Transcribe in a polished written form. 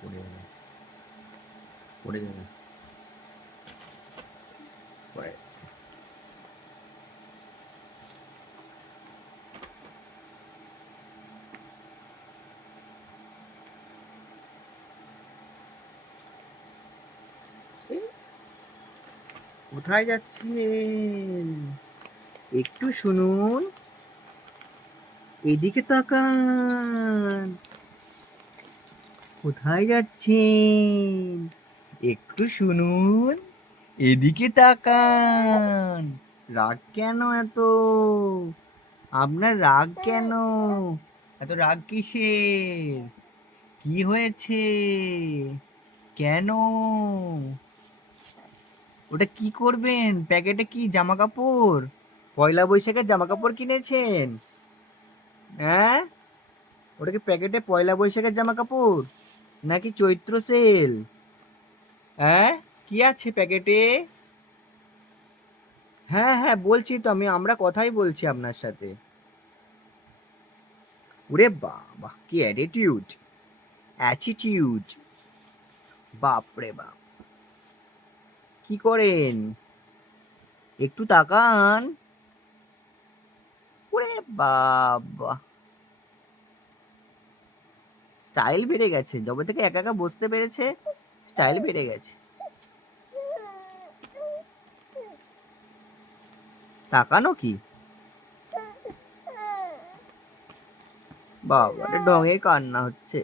পড়ে যাবে, পড়ে যাবে, পড়ে যাচ্ছে। কোথায় যাচ্ছেন? একটু শুনুন, এদিকে তাকান। কোথায় যাচ্ছেন? একটু শুনুন, এদিকে তাকান। রাগ কেন এত? আপনার রাগ কেন? এত রাগ কিসের? কি হয়েছে? কেন? ওটা কি করবেন? প্যাকেটে কি জামা কাপড়? পয়লা বৈশাখের জামা কাপড় কিনেছেন? হ্যাঁ, ওটা কি প্যাকেটে পয়লা বৈশাখের জামা কাপড় নাকি চৈত্র সেল? হ্যাঁ, কি আছে প্যাকেটে? হ্যাঁ হ্যাঁ, বলছি তো আমরা কথাই বলছি আপনার সাথে। ওরে বাবা, কি অ্যাটিটিউড, অ্যাটিটিউড! বাপ রে বাপ! কি করেন? একটু তাকান। ওরে বাবা, স্টাইল বেড়ে গেছে যবে থেকে একা একা বসতে পেরেছে। স্টাইল বেড়ে গেছে। তাকানো কি? বাবা রে, ঢঙের কান্না হচ্ছে।